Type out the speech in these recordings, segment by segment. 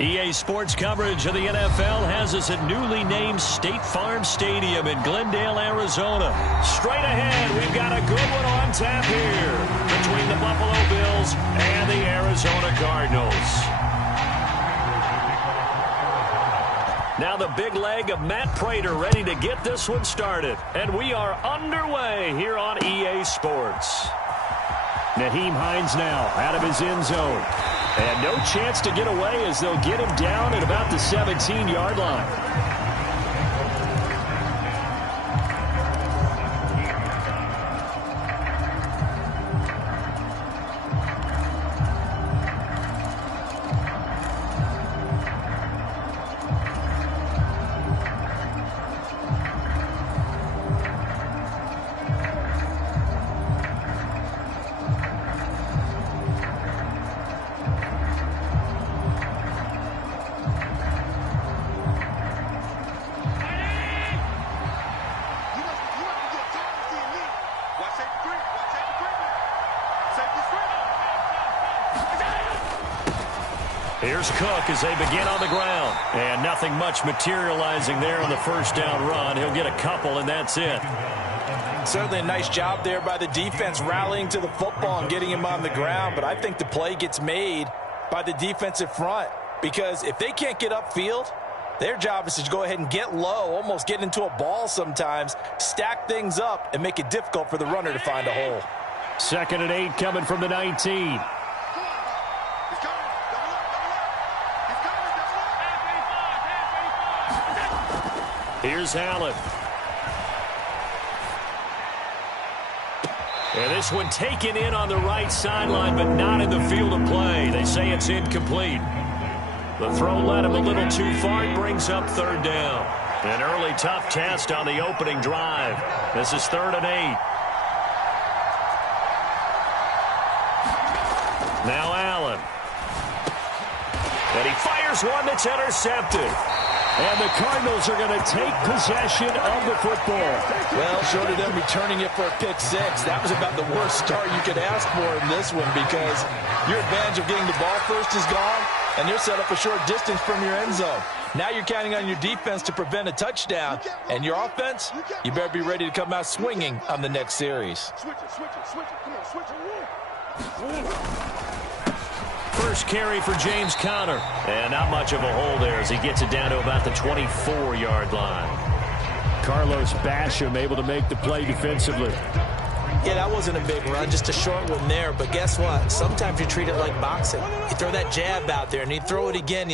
EA Sports coverage of the NFL has us at newly named State Farm Stadium in Glendale, Arizona. Straight ahead, we've got a good one on tap here between the Buffalo Bills and the Arizona Cardinals. Now the big leg of Matt Prater ready to get this one started. And we are underway here on EA Sports. Nyheim Hines now out of his end zone. And no chance to get away as they'll get him down at about the 17-yard line. Here's Cook as they begin on the ground. And nothing much materializing there on the first down run. He'll get a couple, and that's it. Certainly a nice job there by the defense rallying to the football and getting him on the ground. But I think the play gets made by the defensive front. Because if they can't get upfield, their job is to go ahead and get low, almost get into a ball sometimes, stack things up, and make it difficult for the runner to find a hole. 2nd and 8 coming from the 19. Here's Allen. And this one taken in on the right sideline, but not in the field of play. They say it's incomplete. The throw led him a little too far. It brings up 3rd down. An early tough test on the opening drive. This is 3rd and 8. Now Allen. And he fires one that's intercepted. And the Cardinals are going to take possession of the football. Well, short of them returning it for a pick six, that was about the worst start you could ask for in this one because your advantage of getting the ball first is gone, and you're set up a short distance from your end zone. Now you're counting on your defense to prevent a touchdown, and your offense, you better be ready to come out swinging on the next series. First carry for James Conner. And not much of a hole there as he gets it down to about the 24-yard line. Carlos Basham able to make the play defensively. Yeah, that wasn't a big run, just a short one there. But guess what? Sometimes you treat it like boxing. You throw that jab out there, and you throw it again,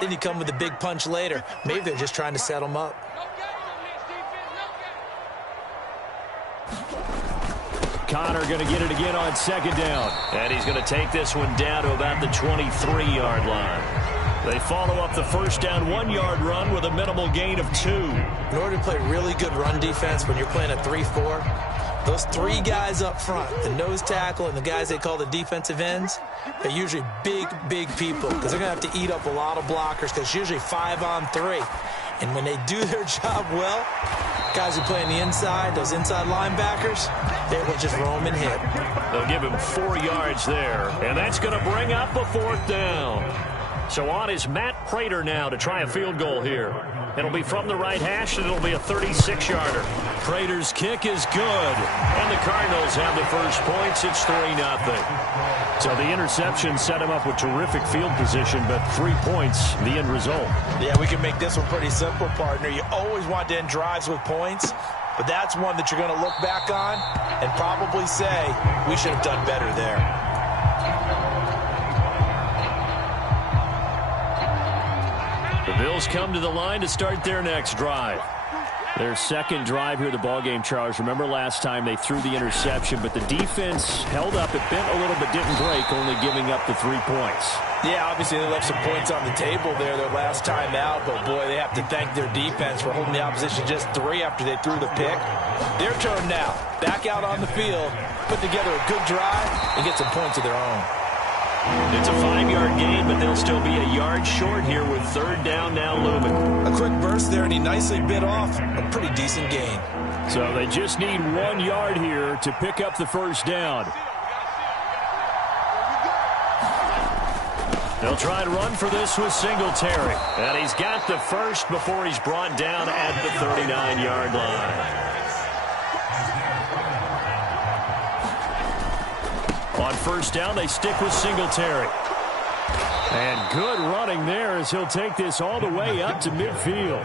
then you come with a big punch later. Maybe they're just trying to set them up. Conner going to get it again on 2nd down. And he's going to take this one down to about the 23-yard line. They follow up the first down 1-yard run with a minimal gain of 2. In order to play really good run defense when you're playing a 3-4, those 3 guys up front, the nose tackle and the guys they call the defensive ends, they're usually big people because they're going to have to eat up a lot of blockers because it's usually 5 on 3. And when they do their job well, guys who play on the inside, those inside linebackers, they will just roam and hit. They'll give him 4 yards there, and that's going to bring up a 4th down. So on is Matt Prater now to try a field goal here. It'll be from the right hash, and it'll be a 36-yarder. Prater's kick is good, and the Cardinals have the first points. It's 3-0. So the interception set him up with terrific field position, but 3 points, the end result. Yeah, we can make this one pretty simple, partner. You always want to end drives with points, but that's one that you're going to look back on and probably say, we should have done better there. The Bills come to the line to start their next drive. Their second drive here of the ballgame, Charles. Remember last time they threw the interception, but the defense held up. It bent a little but didn't break, only giving up the 3 points. Yeah, obviously they left some points on the table there their last time out, but boy, they have to thank their defense for holding the opposition just 3 after they threw the pick. Their turn now. Back out on the field, put together a good drive, and get some points of their own. It's a 5-yard gain, but they'll still be a yard short here with 3rd down now looming. A quick burst there, and he nicely bit off a pretty decent gain. So they just need 1 yard here to pick up the first down. They'll try and run for this with Singletary. And he's got the first before he's brought down at the 39-yard line. On first down, they stick with Singletary. And good running there as he'll take this all the way up to midfield.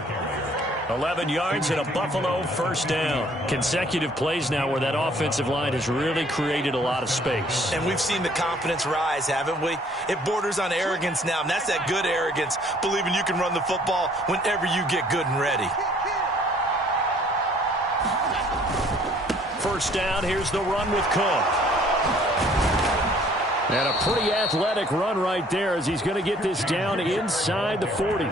11 yards and a Buffalo first down. Consecutive plays now where that offensive line has really created a lot of space. And we've seen the confidence rise, haven't we? It borders on arrogance now, and that's that good arrogance, believing you can run the football whenever you get good and ready. First down, here's the run with Cook. And a pretty athletic run right there as he's going to get this down inside the 40.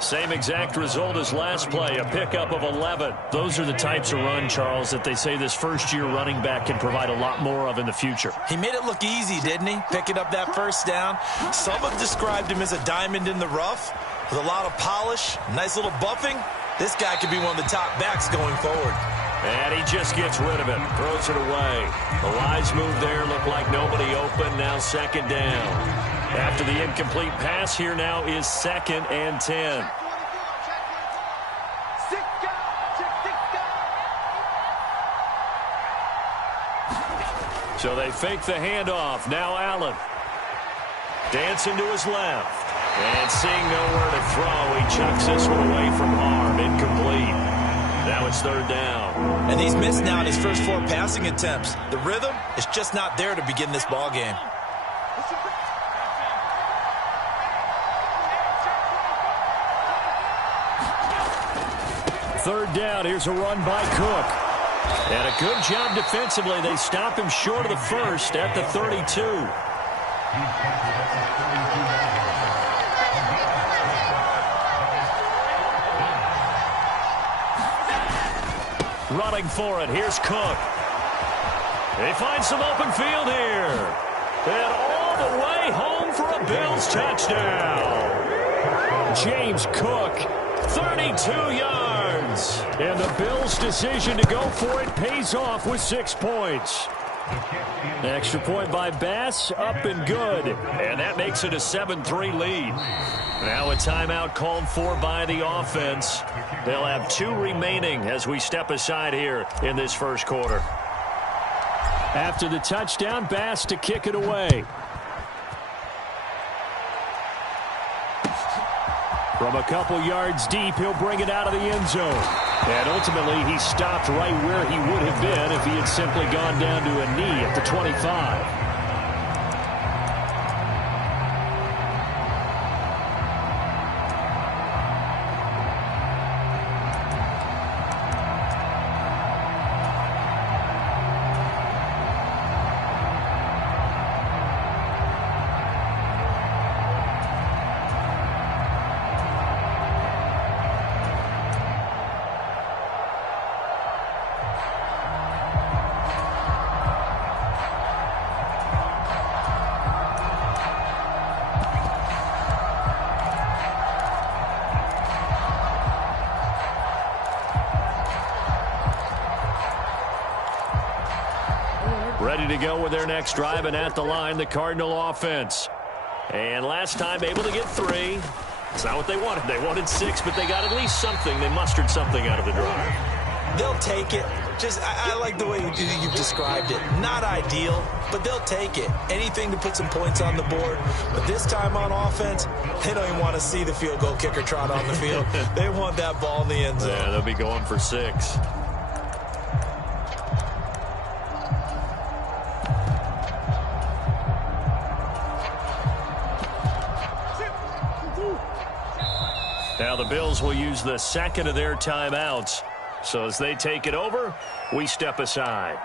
Same exact result as last play, a pickup of 11. Those are the types of run, Charles, that they say this first-year running back can provide a lot more of in the future. He made it look easy, didn't he? Picking up that first down. Some have described him as a diamond in the rough with a lot of polish, nice little buffing. This guy could be one of the top backs going forward. And he just gets rid of it, throws it away. The Lions move there, look like nobody open, now second down. After the incomplete pass, here now is 2nd and 10. So they fake the handoff. Now Allen. Dancing to his left. And seeing nowhere to throw, he chucks this one away from harm. Incomplete. Now it's third down. And he's missed now in his first 4 passing attempts. The rhythm is just not there to begin this ball game. Third down, here's a run by Cook. And a good job defensively. They stop him short of the first at the 32. Running for it, here's Cook. They find some open field here. And all the way home for a Bills touchdown. James Cook, 32 yards. And the Bills' decision to go for it pays off with 6 points. Extra point by Bass, up and good. And that makes it a 7-3 lead. Now a timeout called for by the offense. They'll have 2 remaining as we step aside here in this first quarter. After the touchdown, Bass to kick it away. From a couple yards deep, he'll bring it out of the end zone. And ultimately, he stopped right where he would have been if he had simply gone down to a knee at the 25. Ready to go with their next drive, and at the line, the Cardinal offense. And last time able to get 3. It's not what they wanted. They wanted 6, but they got at least something. They mustered something out of the drive. They'll take it. I like the way you've described it. Not ideal, but they'll take it. Anything to put some points on the board. But this time on offense, they don't even want to see the field goal kicker trot on the field. They want that ball in the end zone. Yeah, they'll be going for 6. Now the Bills will use the second of their timeouts. So as they take it over, we step aside.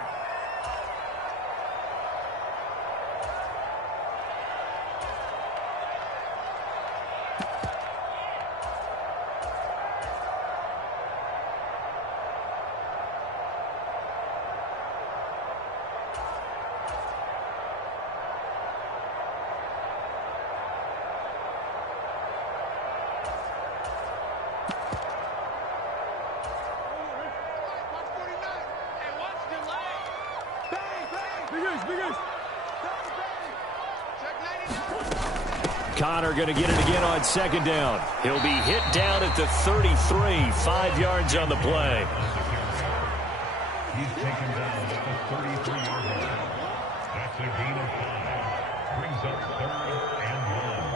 Conner going to get it again on second down. He'll be hit down at the 33, 5 yards on the play. He's taken down at the 33-yard line. That's a gain of 5. Brings up 3rd and 1.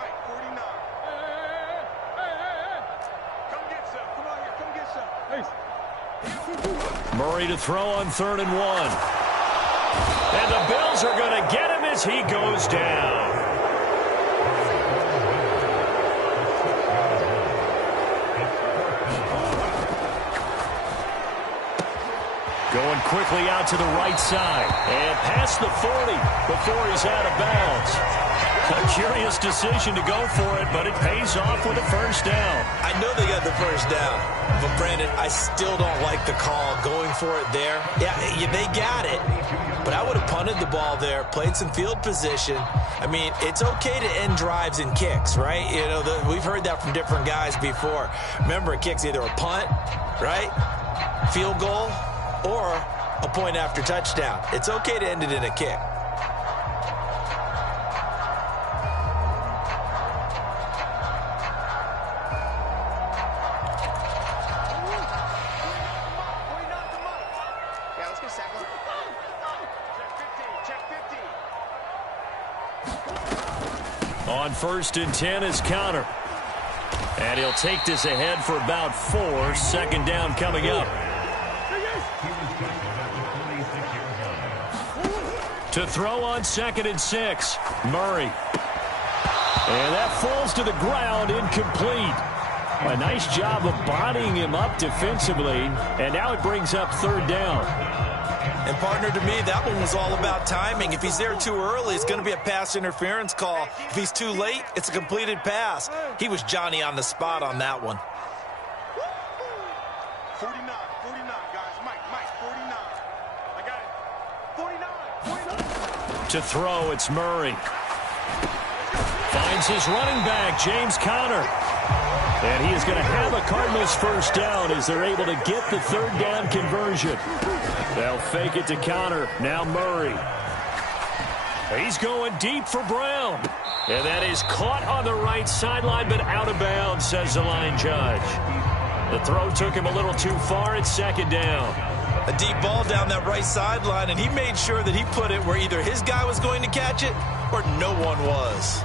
Mike, 49. Hey. Come get some. Come on here. Come get some. Murray to throw on 3rd and 1. And the Bills are going to get him as he goes down. Going quickly out to the right side. And past the 40 before he's out of bounds. A curious decision to go for it, but it pays off with a first down. I know they got the first down, but Brandon, I still don't like the call going for it there. Yeah, they got it, but I would have punted the ball there, played some field position. I mean, it's okay to end drives and kicks, right? You know, we've heard that from different guys before. Remember, a kick's either a punt, right, field goal, or a point after touchdown. It's okay to end it in a kick. On 1st and 10 is Conner. And he'll take this ahead for about 4. Second down coming up. To throw on 2nd and 6, Murray. And that falls to the ground, incomplete. A nice job of bodying him up defensively. And now it brings up 3rd down. And, partner, to me, that one was all about timing. If he's there too early, it's going to be a pass interference call. If he's too late, it's a completed pass. He was Johnny on the spot on that one. 49, guys. Mike, 49. I got it. 49. To throw, it's Murray. Finds his running back, James Conner. And he is going to have a Cardinals first down as they're able to get the 3rd down conversion. They'll fake it to Conner. Now Murray. He's going deep for Brown. And that is caught on the right sideline, but out of bounds, says the line judge. The throw took him a little too far. It's 2nd down. A deep ball down that right sideline, and he made sure that he put it where either his guy was going to catch it or no one was.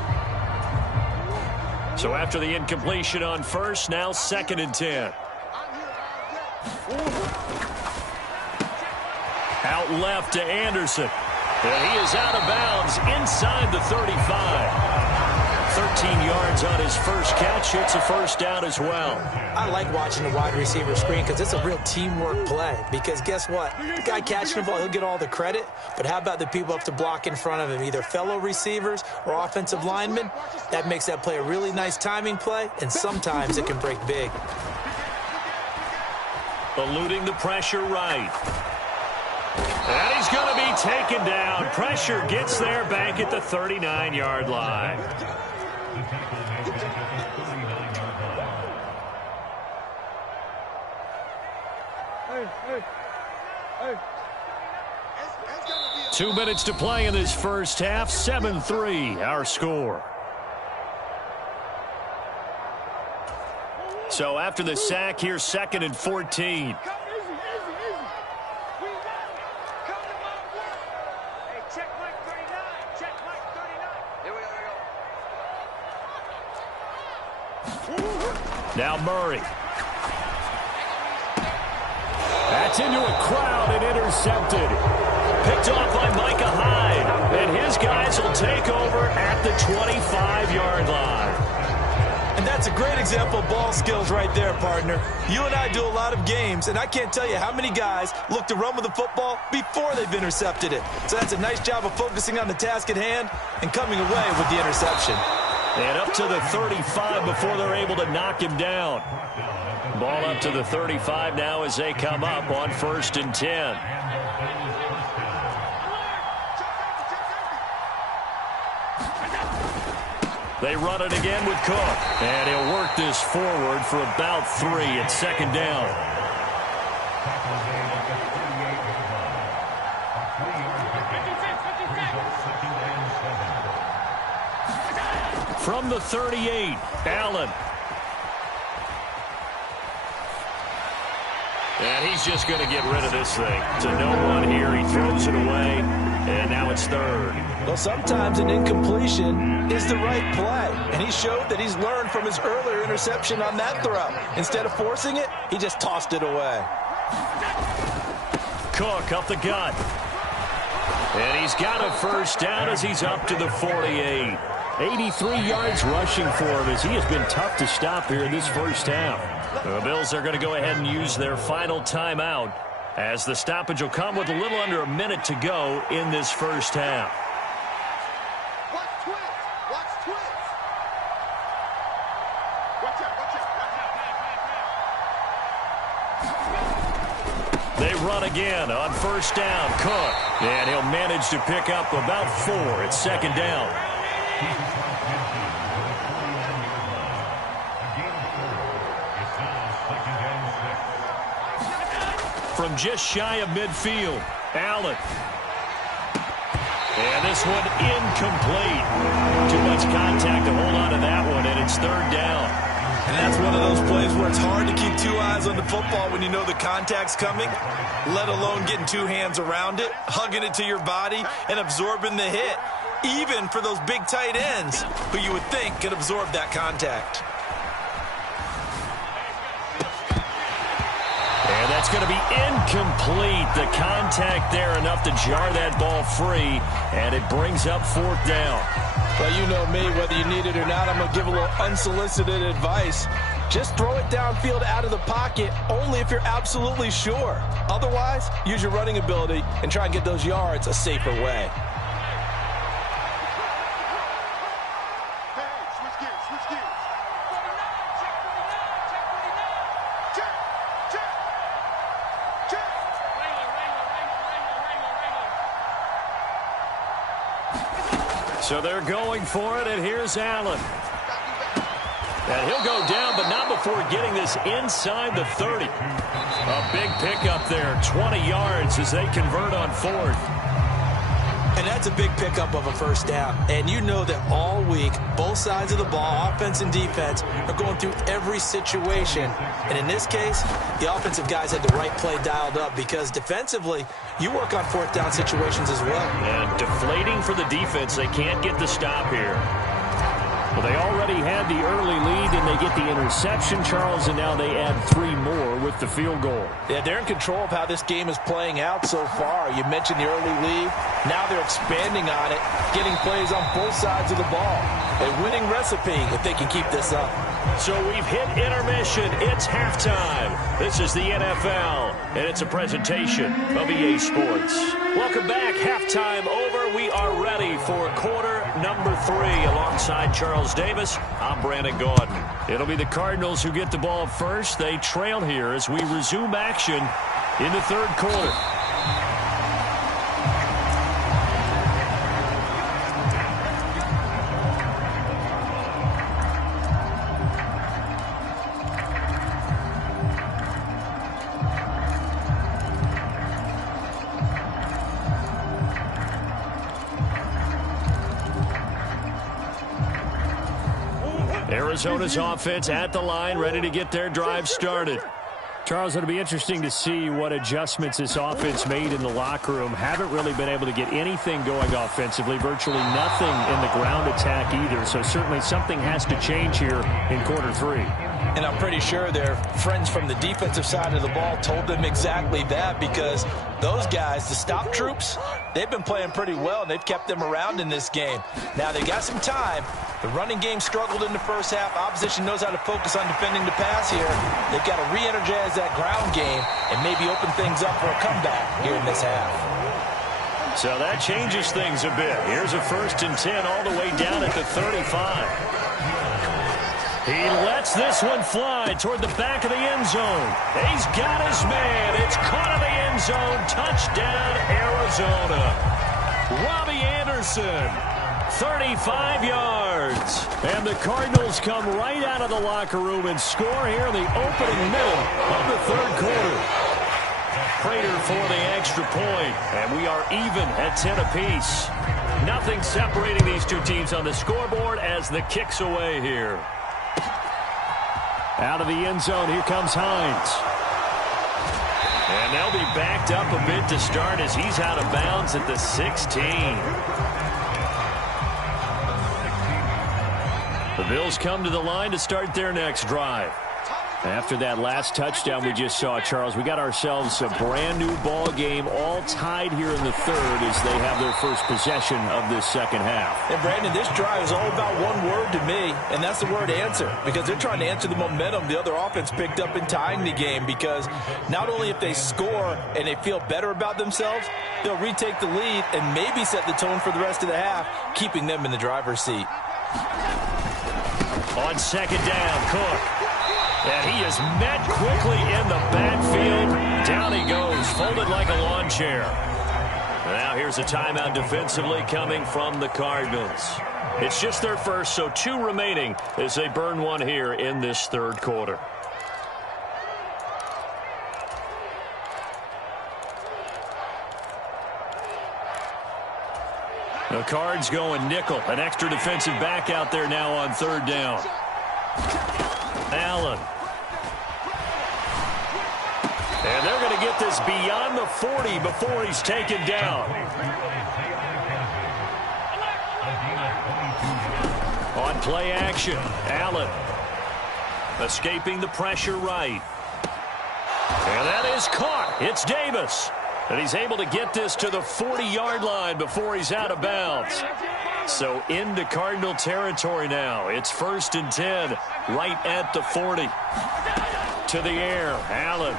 So after the incompletion on 1st, now 2nd and 10. Out left to Anderson. And he is out of bounds inside the 35. 13 yards on his first catch. It's a first down as well. I like watching the wide receiver screen because it's a real teamwork play. Because guess what? The guy catching the ball, he'll get all the credit. But how about the people up to block in front of him, either fellow receivers or offensive linemen? That makes that play a really nice timing play, and sometimes it can break big. Eluding the pressure right. And he's going to be taken down. Pressure gets there back at the 39-yard line. The tackle made at the 39-yard line. 2 minutes to play in this first half. 7-3, our score. So after the sack, here's 2nd and 14. Now Murray. That's into a crowd and intercepted. Picked off by Micah Hyde. And his guys will take over at the 25-yard line. And that's a great example of ball skills right there, partner. You and I do a lot of games, and I can't tell you how many guys look to run with the football before they've intercepted it. So that's a nice job of focusing on the task at hand and coming away with the interception. And up to the 35 before they're able to knock him down. Ball up to the 35 now as they come up on 1st and 10. They run it again with Cook. And he'll work this forward for about 3 at 2nd down. From the 38, Allen. And he's just going to get rid of this thing. To no one here. He throws it away, and now it's third. Well, sometimes an incompletion is the right play, and he showed that he's learned from his earlier interception on that throw. Instead of forcing it, he just tossed it away. Cook up the gut. And he's got a first down as he's up to the 48. 83 yards rushing for him as he has been tough to stop here in this first half. The Bills are going to go ahead and use their final timeout as the stoppage will come with a little under a minute to go in this first half. Watch twins. Watch twins. Watch out. Watch out. They run again on first down. Cook. And he'll manage to pick up about 4. It's second down. From just shy of midfield, Allen. And this one incomplete. Too much contact to hold on to that one, and it's third down. And that's one of those plays where it's hard to keep 2 eyes on the football when you know the contact's coming, let alone getting 2 hands around it, hugging it to your body, and absorbing the hit, even for those big tight ends who you would think could absorb that contact. And that's going to be incomplete. The contact there enough to jar that ball free, and it brings up fourth down. Well, you know me, whether you need it or not, I'm going to give a little unsolicited advice. Just throw it downfield out of the pocket only if you're absolutely sure. Otherwise, use your running ability and try and get those yards a safer way. Hey, switch gears. Switch gears. 49. Check 49. Check 49. Check. Check. Check. So they're going for it, and here's Allen. And he'll go down, but not before getting this inside the 30. A big pickup there, 20 yards as they convert on fourth. And that's a big pickup of a first down. And you know that all week, both sides of the ball, offense and defense, are going through every situation. And in this case, the offensive guys had the right play dialed up because defensively, you work on fourth down situations as well. And deflating for the defense. They can't get the stop here. Well, they already had the early lead, and they get the interception, Charles, and now they add 3 more with the field goal. Yeah, they're in control of how this game is playing out so far. You mentioned the early lead. Now they're expanding on it, getting plays on both sides of the ball. A winning recipe if they can keep this up. So we've hit intermission. It's halftime. This is the NFL, and it's a presentation of EA Sports. Welcome back. Halftime over. We are ready for quarter number 3 alongside Charles Davis. I'm Brandon Gaudin. It'll be the Cardinals who get the ball first. They trail here as we resume action in the third quarter. Arizona's offense at the line, ready to get their drive started. Charles, it'll be interesting to see what adjustments this offense made in the locker room. Haven't really been able to get anything going offensively, virtually nothing in the ground attack either. So certainly something has to change here in quarter 3. And I'm pretty sure their friends from the defensive side of the ball told them exactly that because those guys, the stop troops, they've been playing pretty well, and they've kept them around in this game. Now, they got some time. The running game struggled in the first half. Opposition knows how to focus on defending the pass here. They've got to re-energize that ground game and maybe open things up for a comeback here in this half. So that changes things a bit. Here's a 1st and 10 all the way down at the 35. He lets this one fly toward the back of the end zone. He's got his man. It's caught in the end zone. Touchdown, Arizona. Robbie Anderson, 35 yards. And the Cardinals come right out of the locker room and score here in the opening minute of the third quarter. Prater for the extra point, and we are even at 10 apiece. Nothing separating these two teams on the scoreboard as the kick's away here. Out of the end zone, here comes Hines. And they'll be backed up a bit to start as he's out of bounds at the 16. The Bills come to the line to start their next drive. After that last touchdown we just saw, Charles, we got ourselves a brand-new ball game, all tied here in the third as they have their first possession of this second half. And, Brandon, this drive is all about one word to me, and that's the word answer, because they're trying to answer the momentum the other offense picked up in tying the game, because not only if they score and they feel better about themselves, they'll retake the lead and maybe set the tone for the rest of the half, keeping them in the driver's seat. On second down, Cook. And he is met quickly in the backfield. Down he goes, folded like a lawn chair. Now here's a timeout defensively coming from the Cardinals. It's just their first, so 2 remaining as they burn one here in this third quarter. The Cards going nickel. An extra defensive back out there now on third down. Allen. And they're going to get this beyond the 40 before he's taken down. On play action, Allen. Escaping the pressure right. And that is caught. It's Davis. And he's able to get this to the 40-yard line before he's out of bounds. So into Cardinal territory now. It's 1st and 10, right at the 40. To the air, Allen.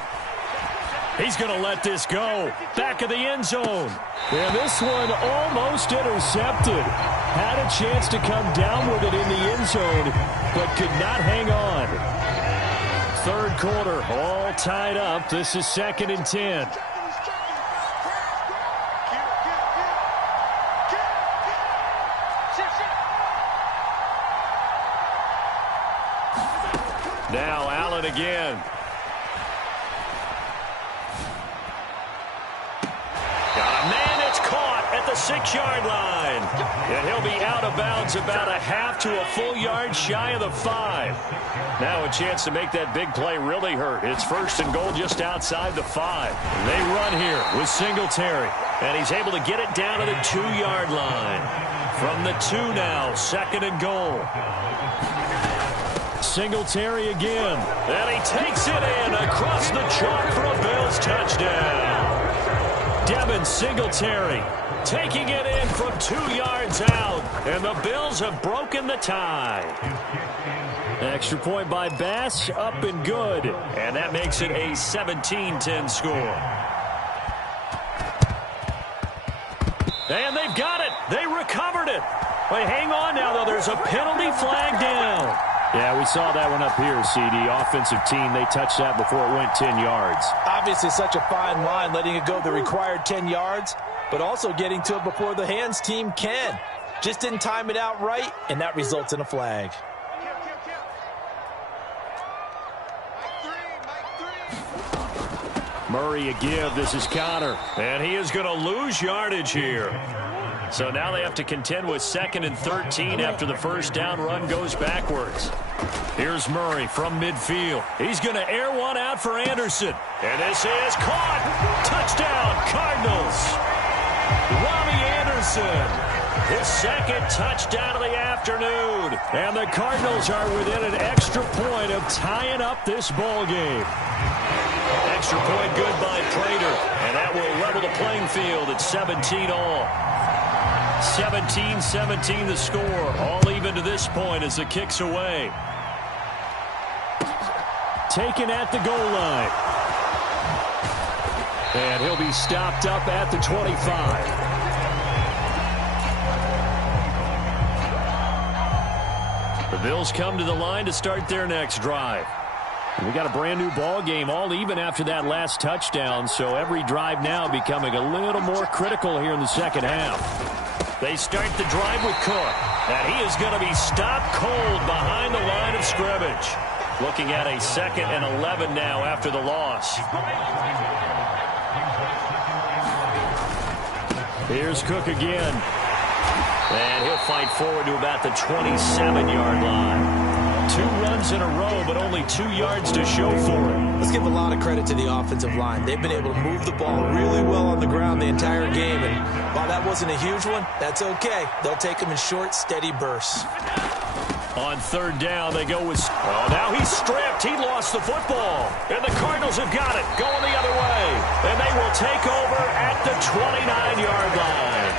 He's going to let this go. Back of the end zone. And this one almost intercepted. Had a chance to come down with it in the end zone, but could not hang on. Third quarter, all tied up. This is 2nd and 10. Now Allen again. Got a man that's caught at the 6-yard line. And he'll be out of bounds about a half to a full yard shy of the 5. Now a chance to make that big play really hurt. It's 1st and goal just outside the 5. They run here with Singletary. And he's able to get it down to the 2-yard line. From the 2 now, 2nd and goal. Singletary again. And he takes it in across the chalk for a Bills touchdown. Devin Singletary taking it in from 2 yards out. And the Bills have broken the tie. Extra point by Bass, up and good. And that makes it a 17-10 score. And they've got it. They recovered it. Wait, hang on now, though. There's a penalty flag down. Yeah, we saw that one up here, CD. Offensive team, they touched that before it went 10 yards. Obviously such a fine line, letting it go the required 10 yards, but also getting to it before the hands team can. Just didn't time it out right, and that results in a flag. Murray a give. This is Connor. And he is going to lose yardage here. So now they have to contend with 2nd and 13 after the first down run goes backwards. Here's Murray from midfield. He's going to air one out for Anderson. And this is caught. Touchdown, Cardinals. Robbie Anderson. His 2nd touchdown of the afternoon. And the Cardinals are within an extra point of tying up this ball game. Extra point good by Prater. And that will level the playing field at 17 all. 17-17 the score. All even to this point as the kick's away. Taken at the goal line. And he'll be stopped up at the 25. The Bills come to the line to start their next drive. We got a brand new ball game, all even after that last touchdown, so every drive now becoming a little more critical here in the second half. They start the drive with Cook, and he is going to be stopped cold behind the line of scrimmage. Looking at a 2nd and 11 now after the loss. Here's Cook again. And he'll fight forward to about the 27-yard line. 2 runs in a row, but only 2 yards to show for it. Let's give a lot of credit to the offensive line. They've been able to move the ball really well on the ground the entire game. And while that wasn't a huge one, that's okay. They'll take them in short, steady bursts. On 3rd down, they go with... Oh, now he's stripped. He lost the football. And the Cardinals have got it, going the other way. And they will take over at the 29-yard line.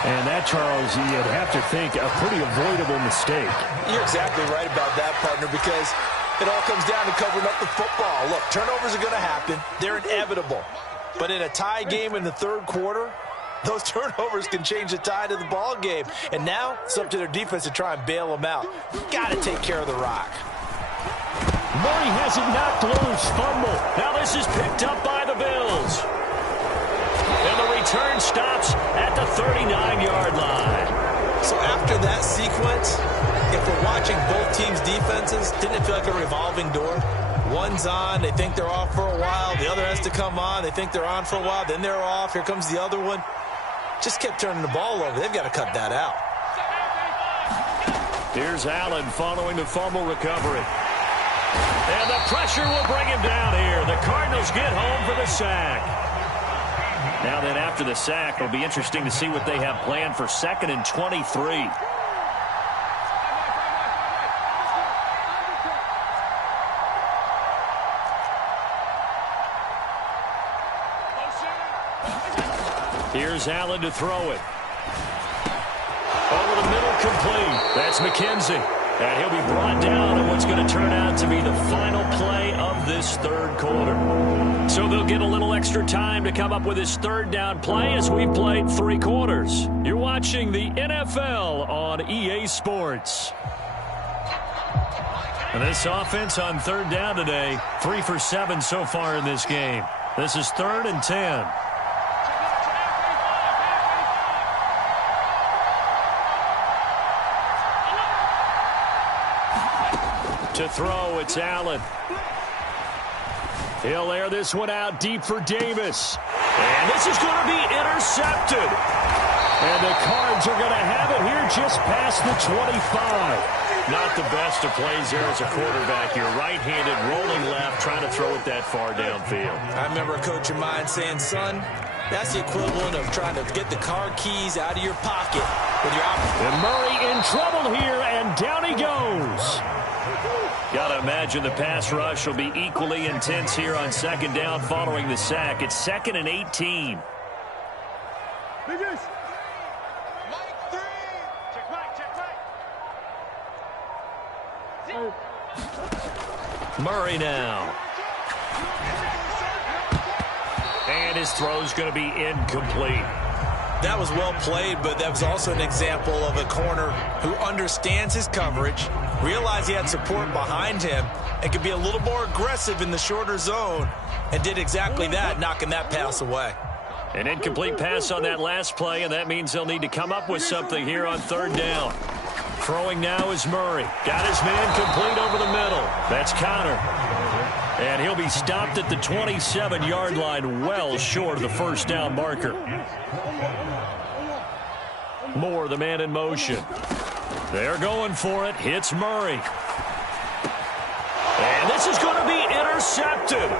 And that, Charles, you'd have to think a pretty avoidable mistake. You're exactly right about that, partner, because it all comes down to covering up the football. Look, turnovers are going to happen. They're inevitable. But in a tie game in the 3rd quarter, those turnovers can change the tide of the ball game. And now it's up to their defense to try and bail them out. Got to take care of the rock. Murray has it knocked loose. Fumble. Now this is picked up by the Bills. And the return stops at the 39-yard line. So after that sequence, if we're watching both teams' defenses, didn't it feel like a revolving door? One's on, they think they're off for a while. The other has to come on, they think they're on for a while. Then they're off. Here comes the other one. Just kept turning the ball over. They've got to cut that out. Here's Allen following the fumble recovery. And the pressure will bring him down here. The Cardinals get home for the sack. Now then, after the sack, it'll be interesting to see what they have planned for 2nd and 23. Here's Allen to throw it. Over the middle, complete. That's McKenzie. And he'll be brought down in what's going to turn out to be the final play of this 3rd quarter. So they'll get a little extra time to come up with his 3rd down play as we've played 3 quarters. You're watching the NFL on EA Sports. And this offense on 3rd down today, 3 for 7 so far in this game. This is 3rd and 10. To throw, it's Allen. He'll air this one out deep for Davis. And this is going to be intercepted. And the Cards are going to have it here just past the 25. Not the best of plays there as a quarterback. You're right-handed, rolling left, trying to throw it that far downfield. I remember a coach of mine saying, son, that's the equivalent of trying to get the car keys out of your pocket with your And Murray in trouble here, and down he goes. Got to imagine the pass rush will be equally intense here on 2nd down following the sack. It's 2nd and 18. Murray now. And his throw's going to be incomplete. That was well played, but that was also an example of a corner who understands his coverage, realized he had support behind him, and could be a little more aggressive in the shorter zone, and did exactly that, knocking that pass away. An incomplete pass on that last play, and that means they'll need to come up with something here on 3rd down. Throwing now is Murray. Got his man complete over the middle. That's Connor. And he'll be stopped at the 27-yard line, well short of the 1st down marker. Moore, the man in motion. They're going for it. Hits Murray. And this is going to be intercepted.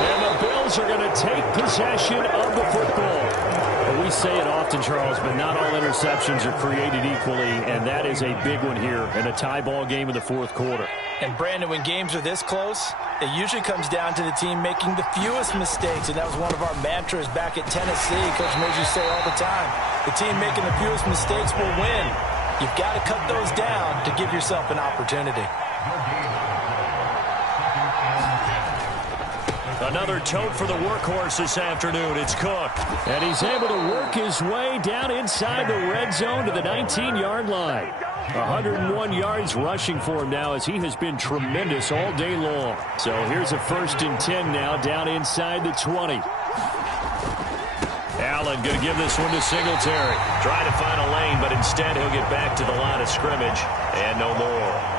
And the Bills are going to take possession of the football. Well, we say it often, Charles, but not all interceptions are created equally, and that is a big one here in a tie ball game in the 4th quarter. And, Brandon, when games are this close, it usually comes down to the team making the fewest mistakes, and that was one of our mantras back at Tennessee. Coach Mosey say all the time, the team making the fewest mistakes will win. You've got to cut those down to give yourself an opportunity. Another tote for the workhorse this afternoon. It's Cook. And he's able to work his way down inside the red zone to the 19-yard line. 101 yards rushing for him now as he has been tremendous all day long. So here's a 1st and 10 now down inside the 20. Allen going to give this one to Singletary. Trying to find a lane, but instead he'll get back to the line of scrimmage. And no more.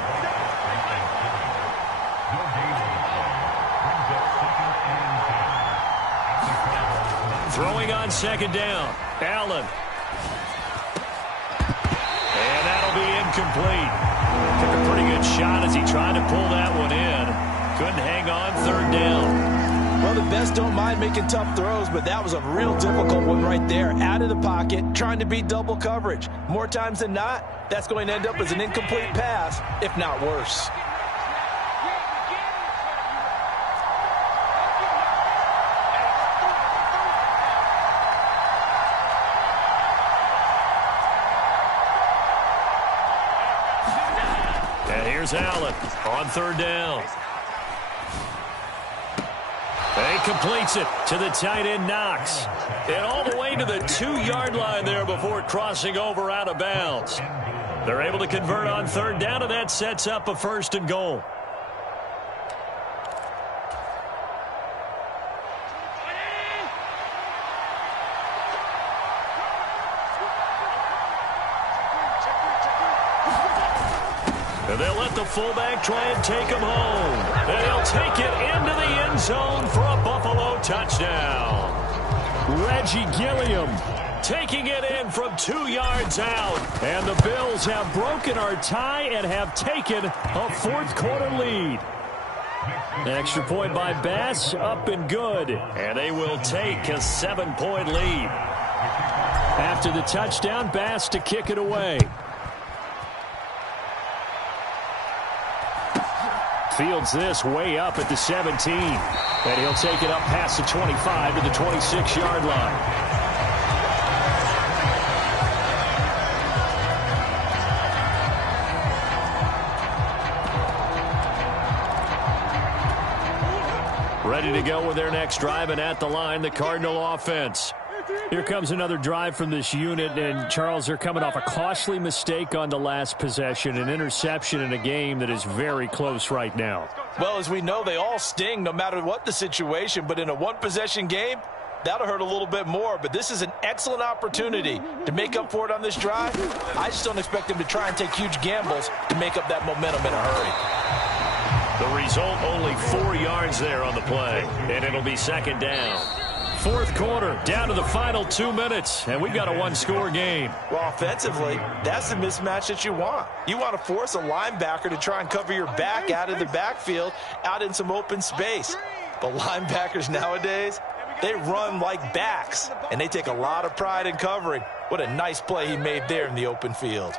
Throwing on second down. Allen. And that'll be incomplete. Took a pretty good shot as he tried to pull that one in. Couldn't hang on third down. Well, the best don't mind making tough throws, but that was a real difficult one right there. Out of the pocket, trying to beat double coverage. More times than not, that's going to end up as an incomplete pass, if not worse. And here's Allen on third down. He completes it to the tight end, Knox. And all the way to the 2-yard line there before crossing over out of bounds. They're able to convert on third down, and that sets up a 1st and goal. And they'll let the fullback try and take him home. And he'll take it into the end zone for a Buffalo touchdown. Reggie Gilliam taking it in from 2 yards out. And the Bills have broken our tie and have taken a 4th quarter lead. Extra point by Bass, up and good. And they will take a 7-point lead. After the touchdown, Bass to kick it away. Fields this way up at the 17. And he'll take it up past the 25 to the 26-yard line. Ready to go with their next drive, and at the line, the Cardinal offense. Here comes another drive from this unit, and Charles, they're coming off a costly mistake on the last possession, an interception in a game that is very close right now. Well, as we know, they all sting no matter what the situation, but in a one-possession game, that'll hurt a little bit more. But this is an excellent opportunity to make up for it on this drive. I just don't expect them to try and take huge gambles to make up that momentum in a hurry. The result, only 4 yards there on the play, and it'll be 2nd down. 4th quarter, down to the final 2 minutes, and we've got a 1-score game. Well, offensively, that's the mismatch that you want. You want to force a linebacker to try and cover your back out of the backfield, out in some open space. But linebackers nowadays, they run like backs, and they take a lot of pride in covering. What a nice play he made there in the open field.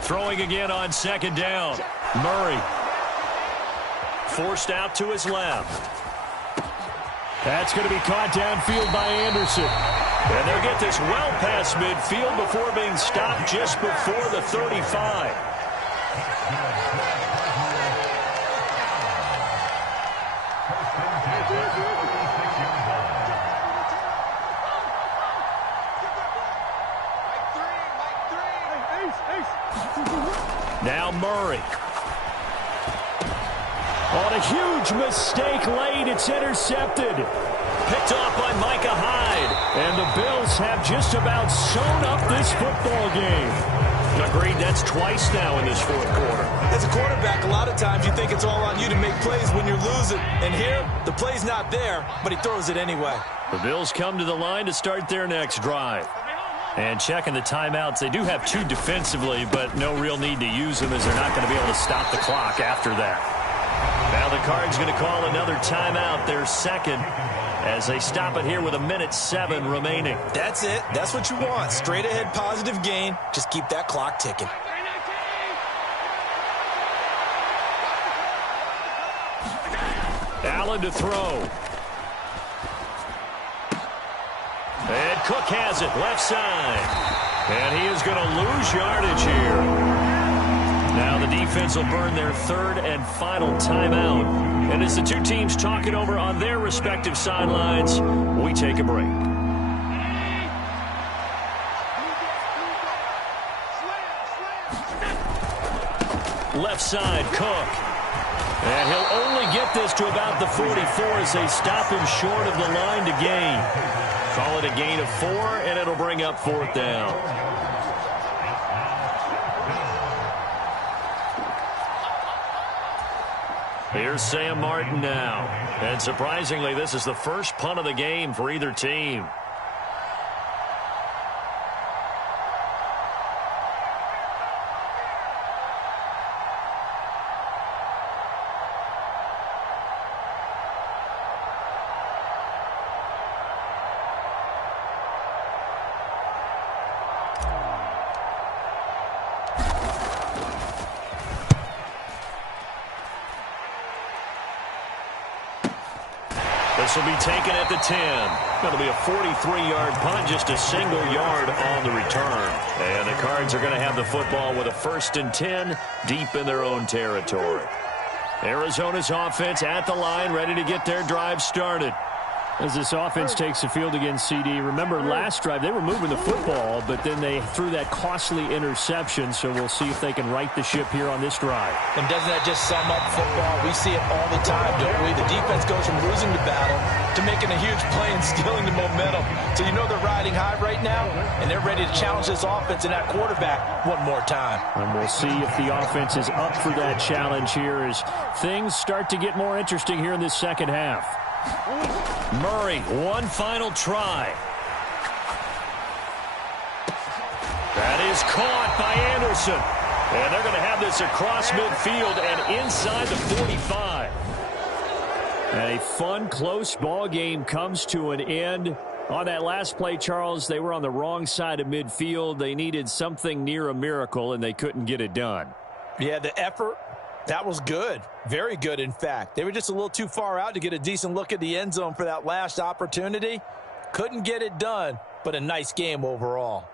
Throwing again on 2nd down. Murray. Forced out to his left. That's going to be caught downfield by Anderson. And they'll get this well past midfield before being stopped just before the 35. Now Murray. On a huge mistake late, it's intercepted. Picked off by Micah Hyde. And the Bills have just about sewn up this football game. Agreed, that's twice now in this 4th quarter. As a quarterback, a lot of times you think it's all on you to make plays when you're losing. And here, the play's not there, but he throws it anyway. The Bills come to the line to start their next drive. And checking the timeouts, they do have 2 defensively, but no real need to use them as they're not going to be able to stop the clock after that. Now the Cards going to call another timeout, their 2nd, as they stop it here with 1:07 remaining. That's it. That's what you want. Straight ahead positive gain. Just keep that clock ticking. Allen to throw. And Cook has it, left side. And he is going to lose yardage here. Now the defense will burn their 3rd and final timeout. And as the 2 teams talk it over on their respective sidelines, we take a break. Left side, Cook. And he'll only get this to about the 44 as they stop him short of the line to gain. Call it a gain of 4, and it'll bring up 4th down. Here's Sam Martin now. And surprisingly, this is the first punt of the game for either team. This will be taken at the 10. Going to be a 43-yard punt, just a single yard on the return. And the Cards are going to have the football with a 1st and 10 deep in their own territory. Arizona's offense at the line, ready to get their drive started. As this offense takes the field against CD, remember last drive they were moving the football, but then they threw that costly interception, so we'll see if they can right the ship here on this drive. And doesn't that just sum up football? We see it all the time, don't we? The defense goes from losing the battle to making a huge play and stealing the momentum. So you know they're riding high right now, and they're ready to challenge this offense and that quarterback one more time. And we'll see if the offense is up for that challenge here as things start to get more interesting here in this second half. Murray, one final try. That is caught by Anderson. And they're going to have this across midfield and inside the 45. And a fun, close ball game comes to an end. On that last play, Charles, they were on the wrong side of midfield. They needed something near a miracle, and they couldn't get it done. Yeah, the effort, that was good. Very good, in fact. They were just a little too far out to get a decent look at the end zone for that last opportunity. Couldn't get it done, but a nice game overall.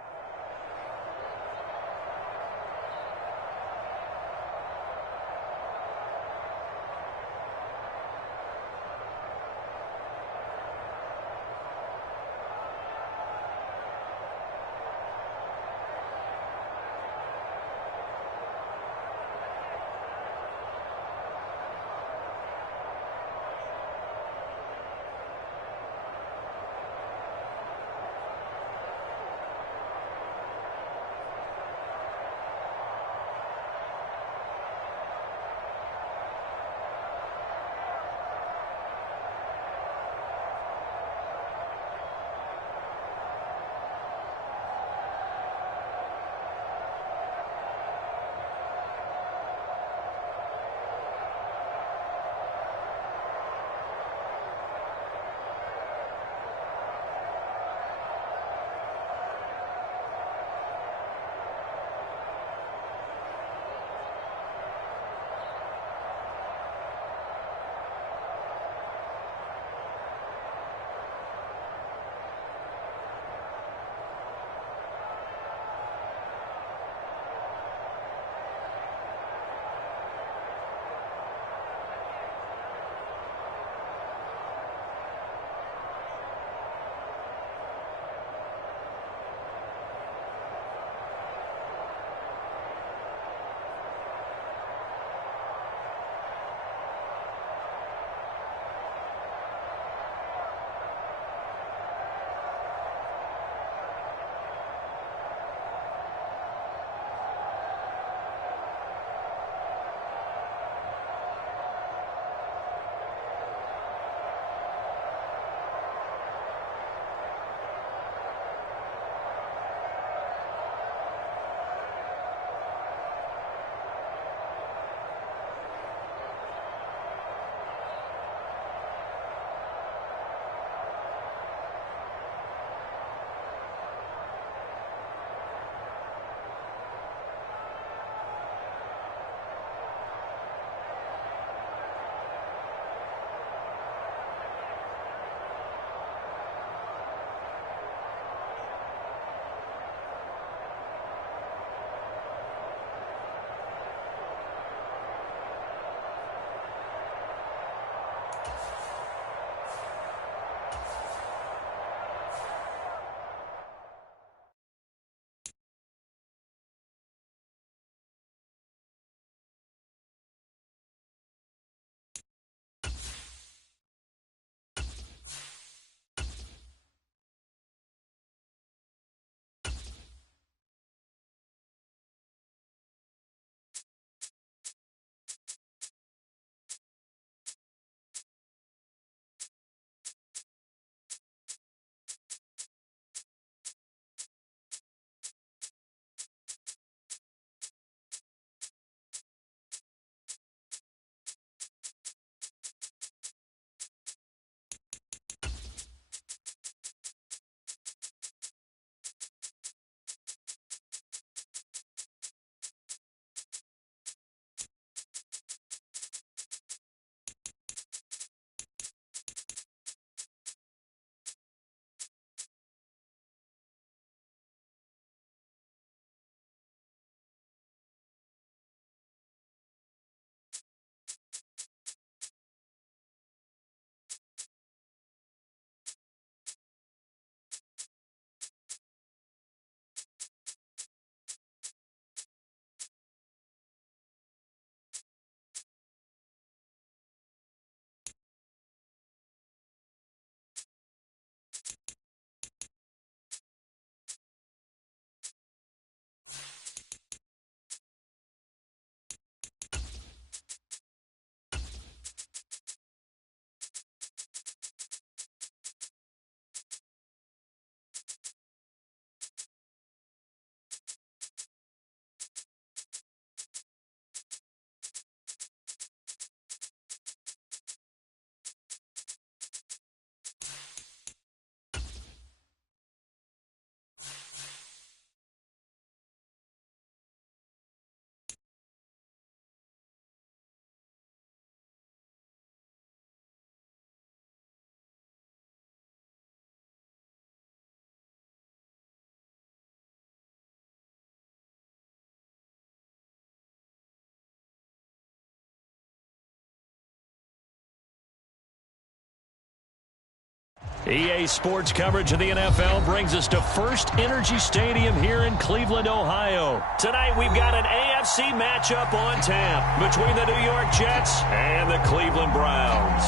EA Sports coverage of the NFL brings us to First Energy Stadium here in Cleveland, Ohio. Tonight we've got an AFC matchup on tap between the New York Jets and the Cleveland Browns.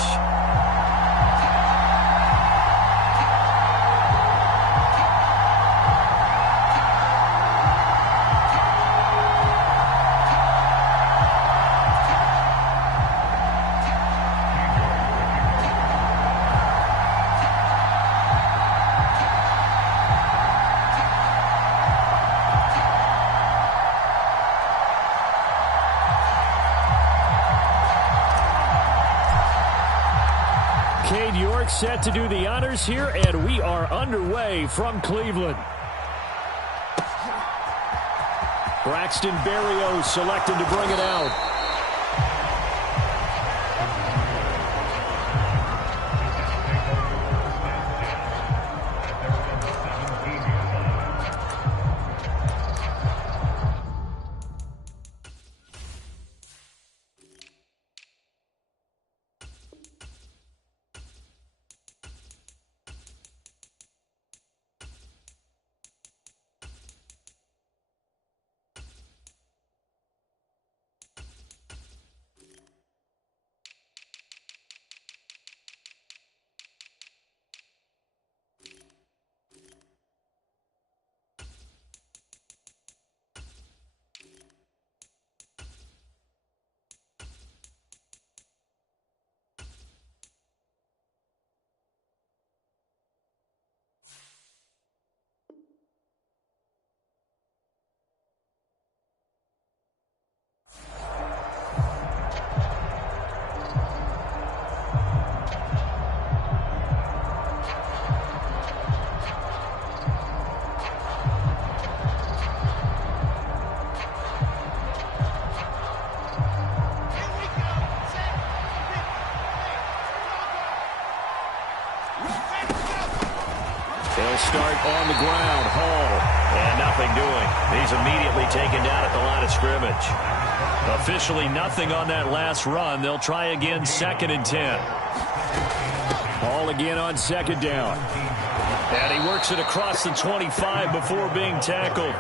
Cade York set to do the honors here, and we are underway from Cleveland. Braxton Berrios selected to bring it out. They'll start on the ground. Hall. And nothing doing. He's immediately taken down at the line of scrimmage. Officially nothing on that last run. They'll try again 2nd and 10. Hall again on 2nd down. And he works it across the 25 before being tackled.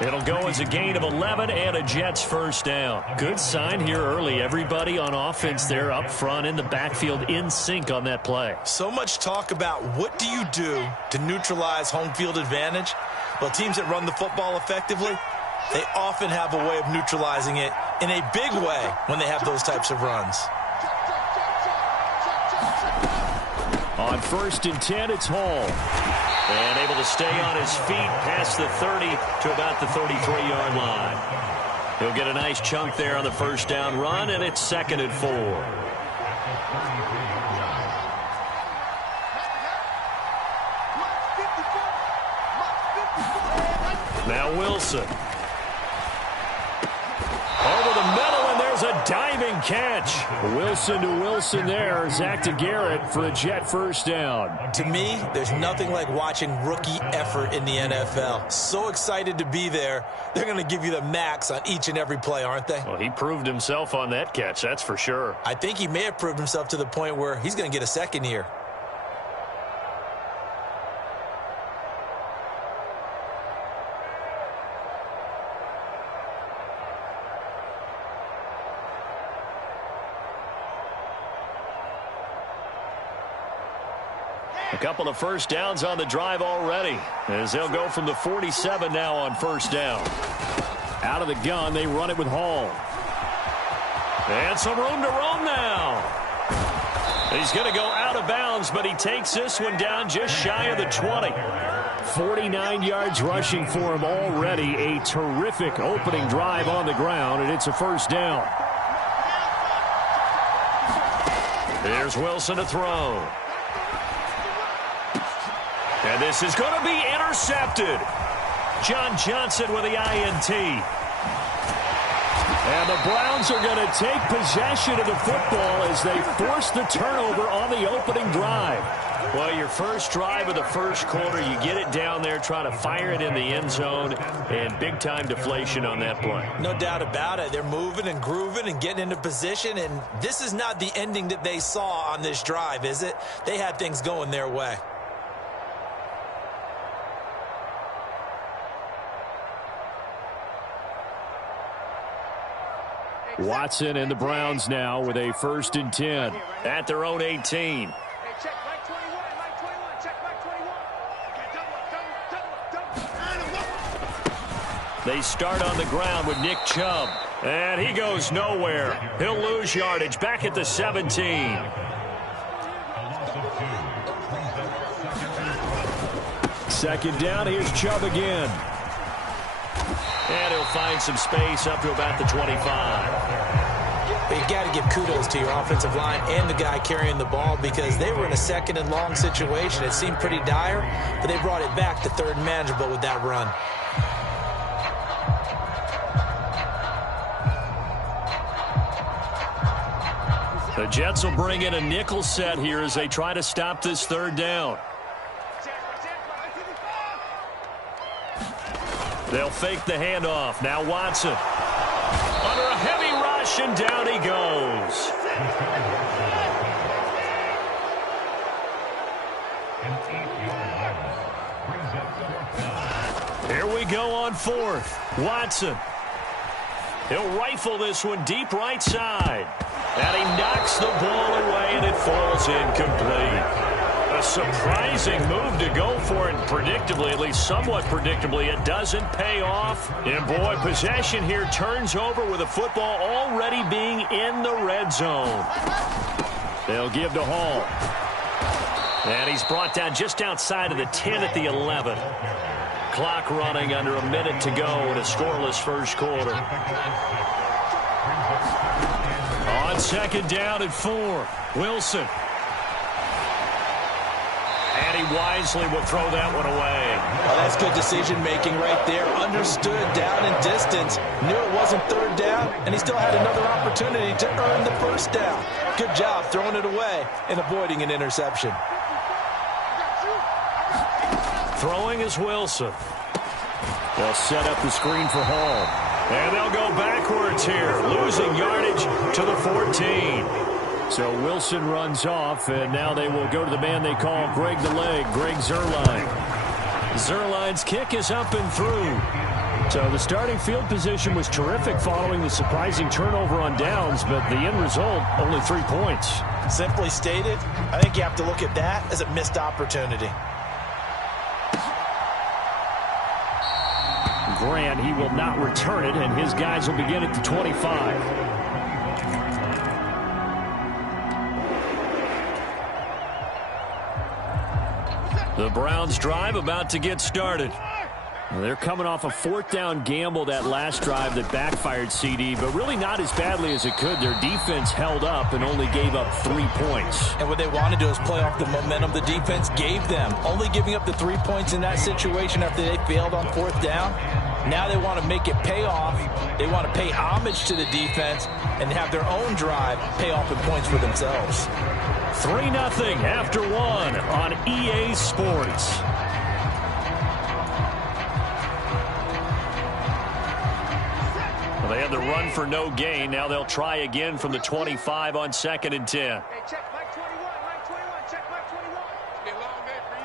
It'll go as a gain of 11 and a Jets first down. Good sign here early. Everybody on offense there up front in the backfield in sync on that play. So much talk about what do you do to neutralize home field advantage? Well, teams that run the football effectively, they often have a way of neutralizing it in a big way when they have those types of runs. On 1st and 10, it's Hall. And able to stay on his feet past the 30 to about the 33-yard line. He'll get a nice chunk there on the first down run, and it's 2nd and 4. Now Wilson. Over the middle, and there's a diving catch. Wilson to Wilson there. Zach to Garrett for a Jet first down. To me, there's nothing like watching rookie effort in the NFL. So excited to be there. They're going to give you the max on each and every play, aren't they? Well, he proved himself on that catch, that's for sure. I think he may have proved himself to the point where he's going to get a second year. A couple of first downs on the drive already, as they'll go from the 47 now on first down. Out of the gun, they run it with Hall. And some room to roam now. He's going to go out of bounds, but he takes this one down just shy of the 20. 49 yards rushing for him already. A terrific opening drive on the ground, and it's a first down. Here's Wilson to throw. And this is going to be intercepted. John Johnson with the INT. And the Browns are going to take possession of the football as they force the turnover on the opening drive. Well, your first drive of the first quarter, you get it down there, try to fire it in the end zone, and big-time deflation on that play. No doubt about it. They're moving and grooving and getting into position, and this is not the ending that they saw on this drive, is it? They had things going their way. Watson and the Browns now with a 1st and 10. At their own 18. Hey, check back 21, Mike 21, check back 21. Okay, They start on the ground with Nick Chubb. And he goes nowhere. He'll lose yardage back at the 17. Second down, here's Chubb again. And he'll find some space up to about the 25. But you got to give kudos to your offensive line and the guy carrying the ball because they were in a 2nd and long situation. It seemed pretty dire, but they brought it back to 3rd and manageable with that run. The Jets will bring in a nickel set here as they try to stop this 3rd down. They'll fake the handoff. Now Watson. Under a heavy rush, and down he goes. Here we go on 4th. Watson. He'll rifle this one deep right side. And he knocks the ball away, and it falls incomplete. A surprising move to go for it, and predictably, at least somewhat predictably, it doesn't pay off. And boy, possession here turns over with the football already being in the red zone. They'll give to Hall. And he's brought down just outside of the 10 at the 11. Clock running under a minute to go in a scoreless first quarter. On 2nd down and 4, Wilson. And he wisely will throw that one away. Oh, that's good decision-making right there. Understood down and distance. Knew it wasn't 3rd down, and he still had another opportunity to earn the 1st down. Good job throwing it away and avoiding an interception. Throwing is Wilson. They'll set up the screen for Hall. And they'll go backwards here, losing yardage to the 14. So Wilson runs off, and now they will go to the man they call Greg the Leg, Greg Zuerlein. Zuerlein's kick is up and through. So the starting field position was terrific following the surprising turnover on downs, but the end result, only 3 points. Simply stated, I think you have to look at that as a missed opportunity. Grant, he will not return it, and his guys will begin at the 25. The Browns drive about to get started. They're coming off a 4th down gamble that last drive that backfired CD, but really not as badly as it could. Their defense held up and only gave up 3 points. And what they want to do is play off the momentum the defense gave them. Only giving up the 3 points in that situation after they failed on 4th down. Now they want to make it pay off. They want to pay homage to the defense and have their own drive pay off in points for themselves. 3-0 after 1 on EA Sports. Well, they had the run for no gain. Now they'll try again from the 25 on 2nd and 10. Hey, check Mike 21, Mike 21, check Mike 21. It's been a long day for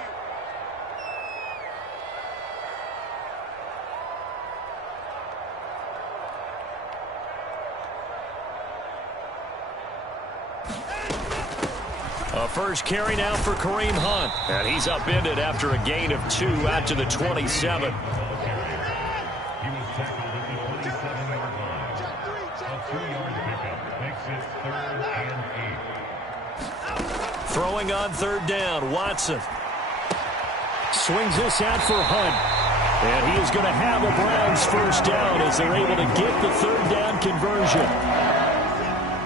you. A first carry now for Kareem Hunt. And he's upended after a gain of 2 out to the 27. He was tackled at the 27-yard line. A 2-yard pickup makes it 3rd and 8. Throwing on 3rd down, Watson. Swings this out for Hunt. And he is going to have a Browns first down as they're able to get the 3rd down conversion.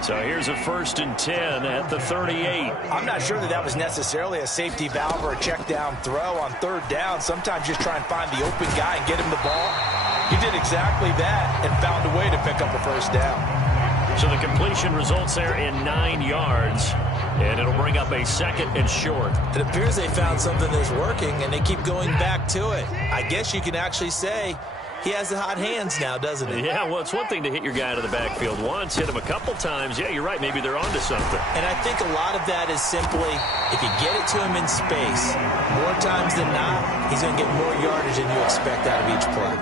So here's a 1st and 10 at the 38. I'm not sure that was necessarily a safety valve or a check down throw on 3rd down. Sometimes just try and find the open guy and get him the ball. He did exactly that and found a way to pick up a 1st down. So the completion results there in 9 yards. And it'll bring up a 2nd and short. It appears they found something that's working, and they keep going back to it. I guess you can actually say he has the hot hands now, doesn't he? Yeah, well, it's one thing to hit your guy out of the backfield once, hit him a couple times. Yeah, you're right. Maybe they're onto something. And I think a lot of that is simply if you get it to him in space, more times than not, he's going to get more yardage than you expect out of each play.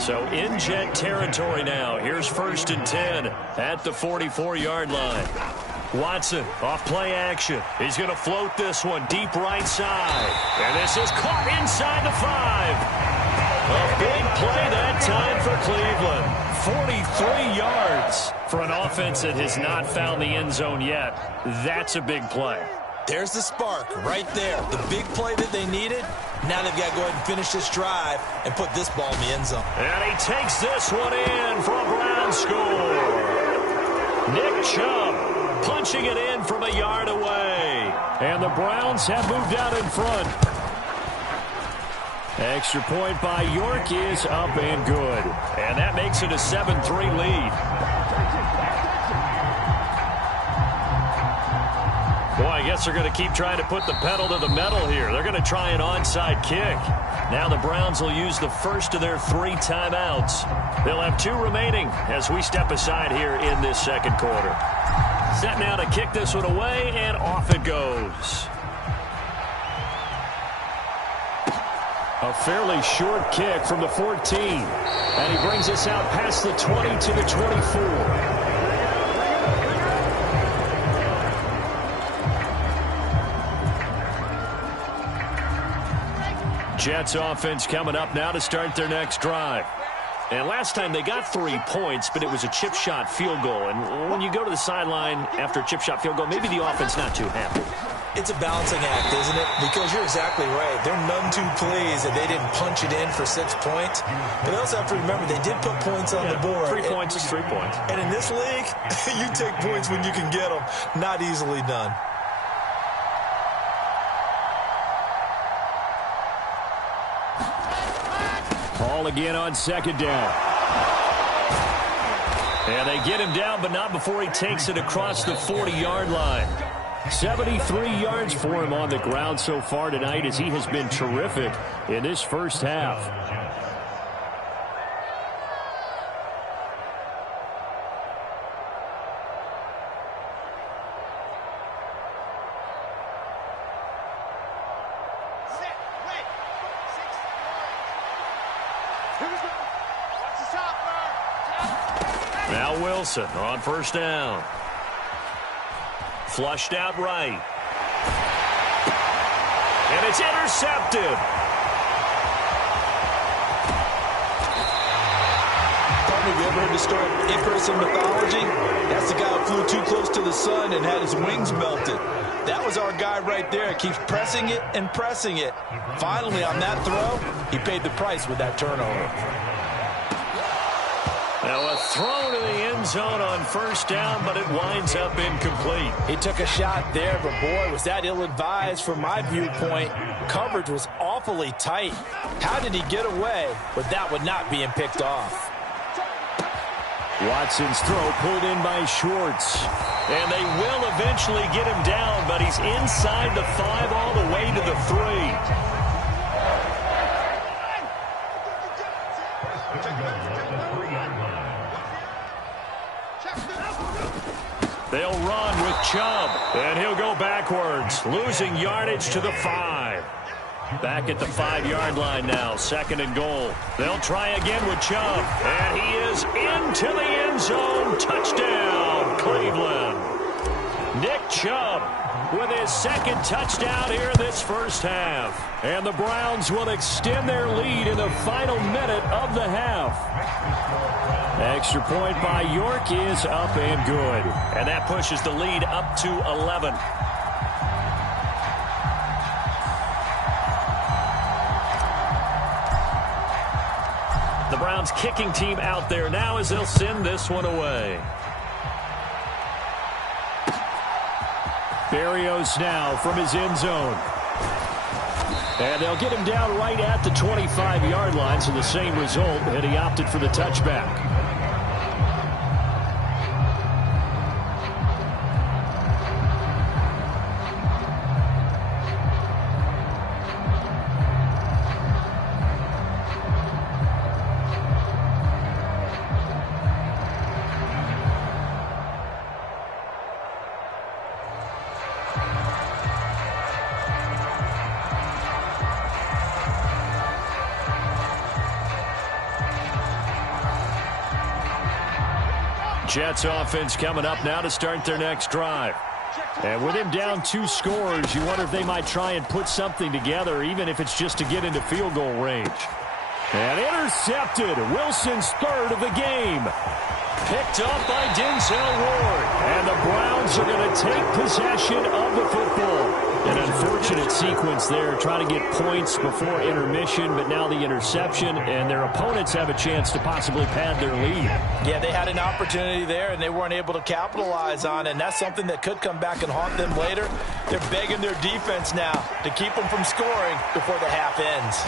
So in Jet territory now. Here's 1st and 10 at the 44-yard line. Watson off play action. He's going to float this one deep right side. And this is caught inside the 5. A big play that time for Cleveland. 43 yards for an offense that has not found the end zone yet. That's a big play. There's the spark right there. The big play that they needed. Now they've got to go ahead and finish this drive and put this ball in the end zone. And he takes this one in for a Brown score. Nick Chubb punching it in from a yard away. And the Browns have moved out in front. Extra point by York is up and good. And that makes it a 7-3 lead. Boy, I guess they're going to keep trying to put the pedal to the metal here. They're going to try an onside kick. Now the Browns will use the first of their 3 timeouts. They'll have 2 remaining as we step aside here in this 2nd quarter. Set now to kick this one away, and off it goes. A fairly short kick from the 14. And he brings us out past the 20 to the 24. Jets offense coming up now to start their next drive. And last time they got 3 points, but it was a chip shot field goal. And when you go to the sideline after a chip shot field goal, maybe the offense not too happy. It's a balancing act, isn't it? Because you're exactly right. They're none too pleased that they didn't punch it in for 6 points. But they also have to remember they did put points on the board. 3 points is 3 points. And in this league, you take points when you can get them. Not easily done. Ball again on 2nd down. And they get him down, but not before he takes it across the 40-yard line. 73 yards for him on the ground so far tonight as he has been terrific in this first half. Now Wilson on 1st down. Flushed out right. And it's intercepted. Have you ever heard the story of Icarus in mythology? That's the guy who flew too close to the sun and had his wings melted. That was our guy right there. Keeps pressing it and pressing it. Finally, on that throw, he paid the price with that turnover. Now a throw to the end zone on 1st down, but it winds up incomplete. He took a shot there, but boy, was that ill-advised from my viewpoint. Coverage was awfully tight. How did he get away with that one not being picked off? Watson's throw pulled in by Schwartz. And they will eventually get him down, but he's inside the 5 all the way to the 3. They'll run with Chubb, and he'll go backwards, losing yardage to the 5. Back at the 5-yard line now, 2nd and goal. They'll try again with Chubb, and he is into the end zone. Touchdown, Cleveland. Nick Chubb with his 2nd touchdown here in this first half. And the Browns will extend their lead in the final minute of the half. Extra point by York is up and good. And that pushes the lead up to 11. The Browns kicking team out there now as they'll send this one away. Berrios now from his end zone. And they'll get him down right at the 25-yard line, so the same result, and he opted for the touchback. Jets offense coming up now to start their next drive. And with him down 2 scores, you wonder if they might try and put something together, even if it's just to get into field goal range. And intercepted. Wilson's 3rd of the game. Picked up by Denzel Ward. And the Browns are going to take possession of the football. An unfortunate sequence there, trying to get points before intermission, but now the interception, and their opponents have a chance to possibly pad their lead. Yeah, they had an opportunity there, and they weren't able to capitalize on it, and that's something that could come back and haunt them later. They're begging their defense now to keep them from scoring before the half ends.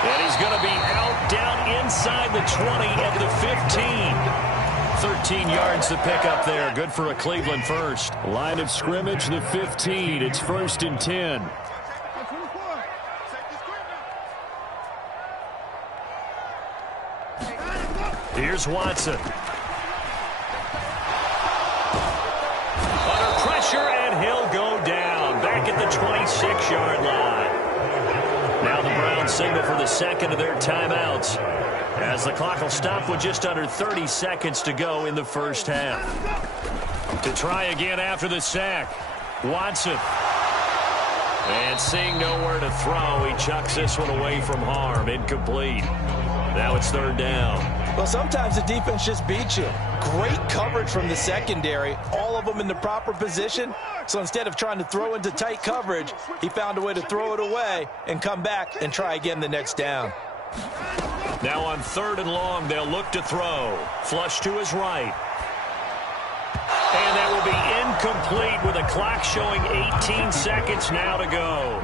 And he's going to be out down inside the 20 at the 15. 13 yards to pick up there. Good for a Cleveland first. Line of scrimmage, the 15. It's 1st and 10. Here's Watson. Under pressure, and he'll go down. Back at the 26-yard line. Now the Browns signal for the second of their timeouts, as the clock will stop with just under 30 seconds to go in the first half. To try again after the sack, Watson. And seeing nowhere to throw, he chucks this one away from harm. Incomplete. Now it's 3rd down. Well, sometimes the defense just beats you. Great coverage from the secondary, all of them in the proper position. So instead of trying to throw into tight coverage, he found a way to throw it away and come back and try again the next down. Now on 3rd and long, they'll look to throw. Flush to his right. And that will be incomplete with a clock showing 18 seconds now to go.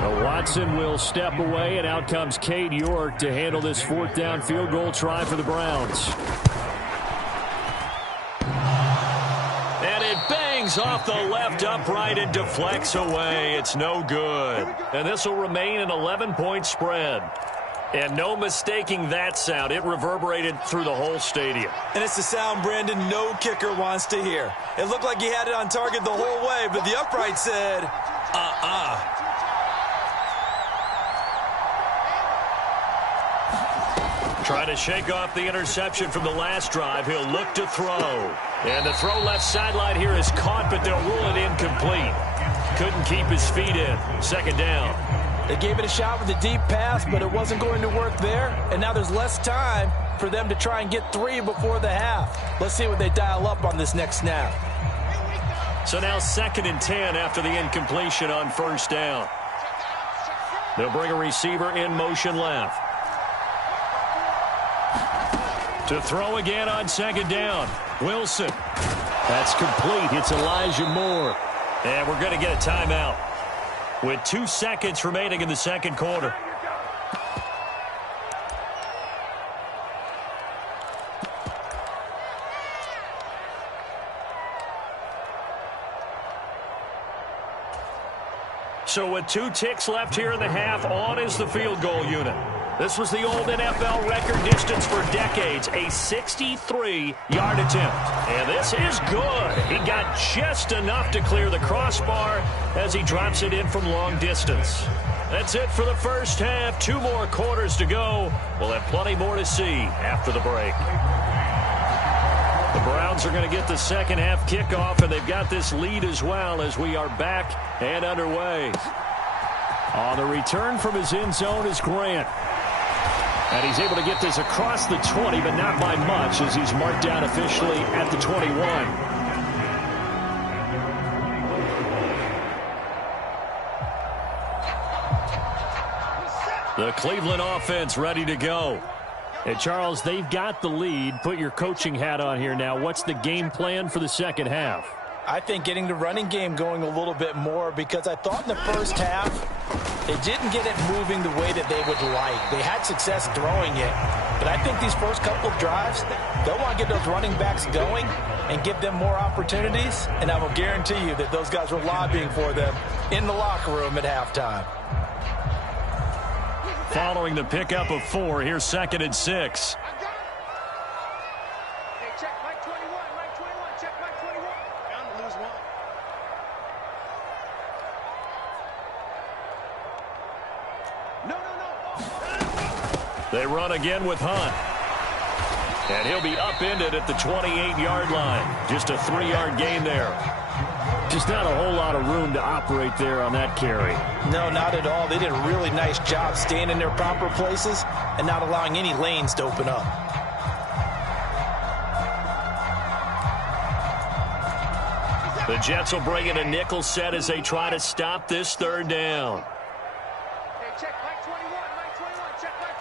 Well, Watson will step away, and out comes Cade York to handle this 4th down field goal try for the Browns. And it bangs off the left upright and deflects away. It's no good. And this will remain an 11-point spread. And no mistaking that sound. It reverberated through the whole stadium. And it's the sound Brandon no kicker wants to hear. It looked like he had it on target the whole way, but the upright said, Trying to shake off the interception from the last drive. He'll look to throw. And the throw left sideline here is caught, but they'll rule it incomplete. Couldn't keep his feet in. 2nd down. They gave it a shot with a deep pass, but it wasn't going to work there. And now there's less time for them to try and get 3 before the half. Let's see what they dial up on this next snap. So now 2nd and 10 after the incompletion on 1st down. They'll bring a receiver in motion left. To throw again on 2nd down. Wilson. That's complete. It's Elijah Moore. And we're going to get a timeout with 2 seconds remaining in the 2nd quarter. So with 2 ticks left here in the half, on is the field goal unit. This was the old NFL record distance for decades, a 63-yard attempt. And this is good. He got just enough to clear the crossbar as he drops it in from long distance. That's it for the first half. 2 more quarters to go. We'll have plenty more to see after the break. The Browns are going to get the second half kickoff, and they've got this lead as well as we are back and underway. On the return from his end zone is Grant. And he's able to get this across the 20, but not by much, as he's marked down officially at the 21. The Cleveland offense ready to go. And Charles, they've got the lead. Put your coaching hat on here now. What's the game plan for the second half? I think getting the running game going a little bit more, because I thought in the first half they didn't get it moving the way that they would like. They had success throwing it, but I think these first couple of drives, they'll want to get those running backs going and give them more opportunities, and I will guarantee you that those guys were lobbying for them in the locker room at halftime. Following the pickup of 4, here's 2nd and 6. They run again with Hunt. And he'll be upended at the 28-yard line. Just a 3-yard gain there. Just not a whole lot of room to operate there on that carry. No, not at all. They did a really nice job staying in their proper places and not allowing any lanes to open up. The Jets will bring in a nickel set as they try to stop this third down. Hey, check Mike 21, Mike 21, check Mike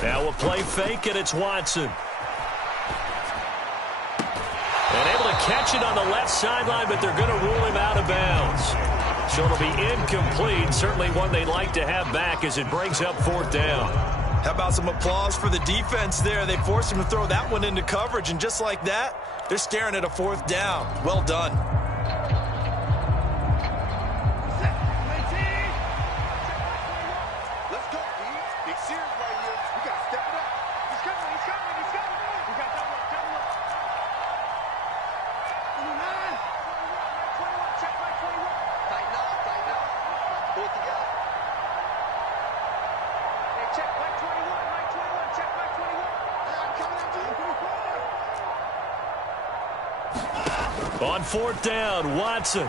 21. Now we'll play fake, and it's Watson. And able to catch it on the left sideline, but they're going to rule him out of bounds. So it'll be incomplete. Certainly one they'd like to have back as it brings up fourth down. How about some applause for the defense there? They forced him to throw that one into coverage, and just like that, they're staring at a fourth down. Well done. Let's go, D. Big series right here. We got to step it up. He's coming, he's coming, he's coming. We got double up, double up. 21, check Mike 21. Tighten up, tighten up. Pull it together. Hey, check Mike 21, check Mike 21. Hey, I'm coming up to you. On fourth down, Watson.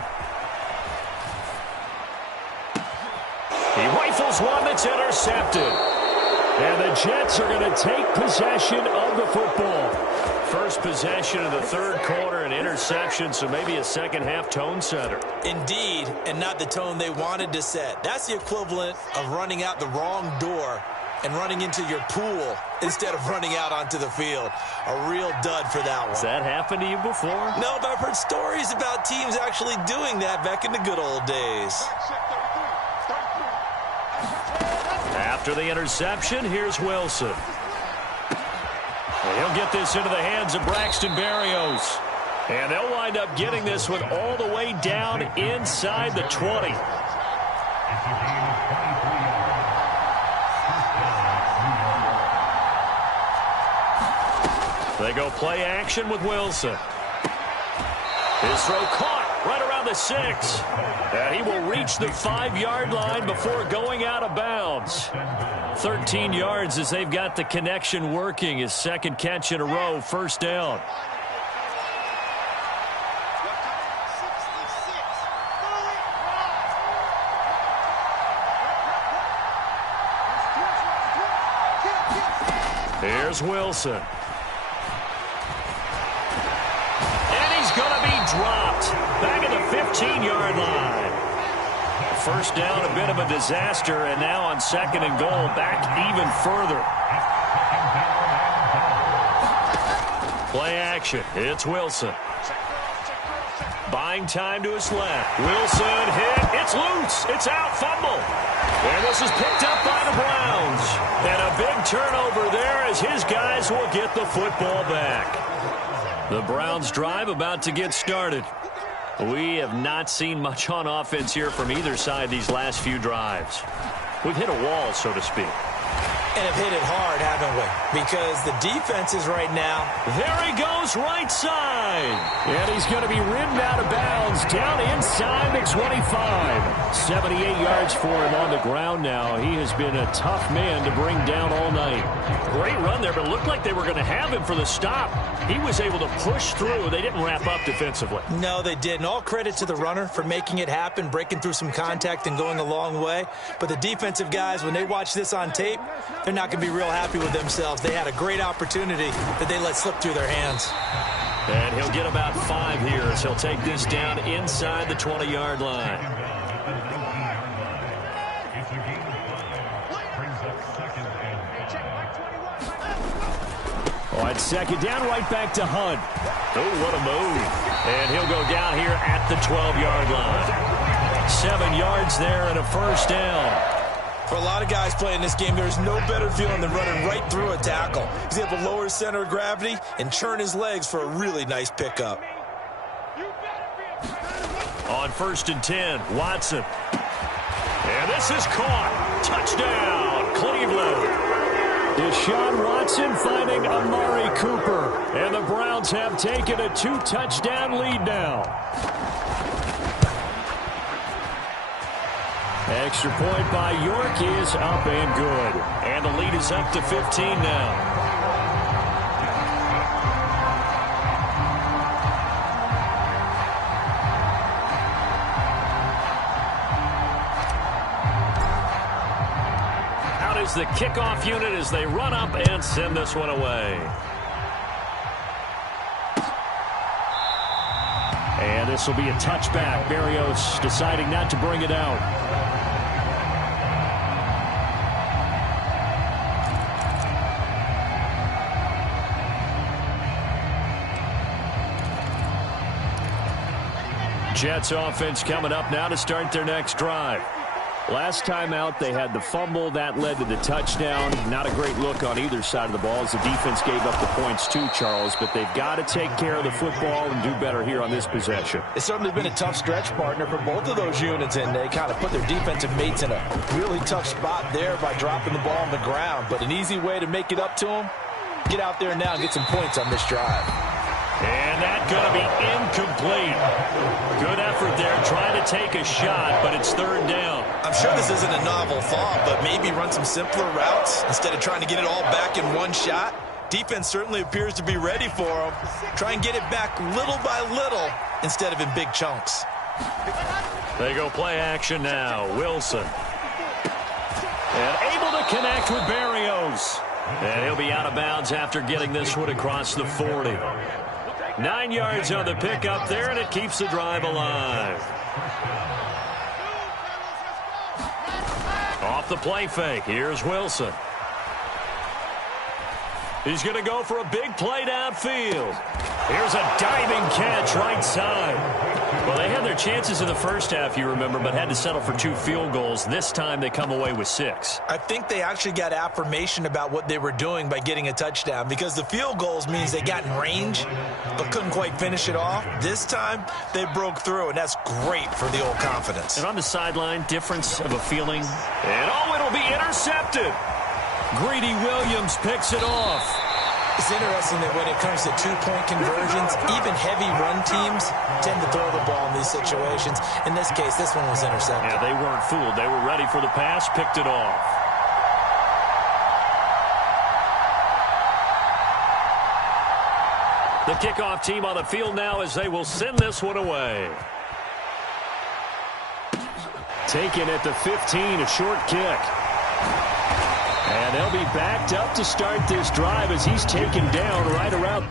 He rifles one that's intercepted. And the Jets are going to take possession of the football. First possession of the third quarter, an interception, so maybe a second-half tone setter. Indeed, and not the tone they wanted to set. That's the equivalent of running out the wrong door and running into your pool instead of running out onto the field. A real dud for that one. Has that happened to you before? No, but I've heard stories about teams actually doing that back in the good old days. After the interception, here's Wilson. And he'll get this into the hands of Braxton Berrios. And they'll wind up getting this one all the way down inside the 20. They go play action with Wilson. His throw caught right around the 6. And he will reach the 5-yard line before going out of bounds. 13 yards as they've got the connection working. His second catch in a row, first down. Here's Wilson. And he's going to be dropped. Back at the 15-yard line. First down, a bit of a disaster, and now on second and goal, back even further. Play action. It's Wilson. Buying time to his left. Wilson hit. It's loose. It's out. Fumble. And this is picked up by the Browns. And a big turnover there as his guys will get the football back. The Browns drive about to get started. We have not seen much on offense here from either side these last few drives. We've hit a wall, so to speak. And have hit it hard, haven't we? Because the defenses right now. There he goes, right side. And he's going to be ridden out of bounds down inside the 25. 78 yards for him on the ground now. He has been a tough man to bring down all night. Great run there, but it looked like they were going to have him for the stop. He was able to push through. They didn't wrap up defensively. No, they didn't. All credit to the runner for making it happen, breaking through some contact and going a long way. But the defensive guys, when they watch this on tape, they're not going to be real happy with themselves. They had a great opportunity that they let slip through their hands. And he'll get about 5 here as he'll take this down inside the 20-yard line. Oh, it's second down, right back to Hunt. Oh, what a move. And he'll go down here at the 12-yard line. 7 yards there and a first down. For a lot of guys playing this game, there's no better feeling than running right through a tackle. He's able to lower his center of gravity and churn his legs for a really nice pickup. On first and 10, Watson. And this is caught. Touchdown, Cleveland. Deshaun Watson finding Amari Cooper. And the Browns have taken a 2-touchdown lead now. Extra point by York is up and good. And the lead is up to 15 now. is the kickoff unit as they run up and send this one away. And this will be a touchback. Berrios deciding not to bring it out. Jets offense coming up now to start their next drive. Last time out, they had the fumble. That led to the touchdown. Not a great look on either side of the ball as the defense gave up the points too, Charles. But they've got to take care of the football and do better here on this possession. It's certainly been a tough stretch, partner, for both of those units, and they kind of put their defensive mates in a really tough spot there by dropping the ball on the ground. But an easy way to make it up to them, get out there now and get some points on this drive. And that's going to be incomplete. Good effort there trying to take a shot, but it's third down. I'm sure this isn't a novel thought, but maybe run some simpler routes instead of trying to get it all back in one shot. Defense certainly appears to be ready for them. Try and get it back little by little instead of in big chunks. They go play action now. Wilson. And able to connect with Berrios. And he'll be out of bounds after getting this one across the 40. 9 yards on the pickup there, and it keeps the drive alive. Off the play fake, here's Wilson. He's going to go for a big play downfield. Here's a diving catch right side. Well, they had their chances in the first half, you remember, but had to settle for 2 field goals. This time they come away with 6. I think they actually got affirmation about what they were doing by getting a touchdown, because the field goals means they got in range but couldn't quite finish it off. This time they broke through, and that's great for the old confidence. And on the sideline, difference of a feeling. And oh, it'll be intercepted. Greedy Williams picks it off. It's interesting that when it comes to 2-point conversions, even heavy run teams tend to throw the ball in these situations. In this case, this one was intercepted. Yeah, they weren't fooled. They were ready for the pass, picked it off. The kickoff team on the field now as they will send this one away. Taken at the 15, a short kick. And they'll be backed up to start this drive as he's taken down right around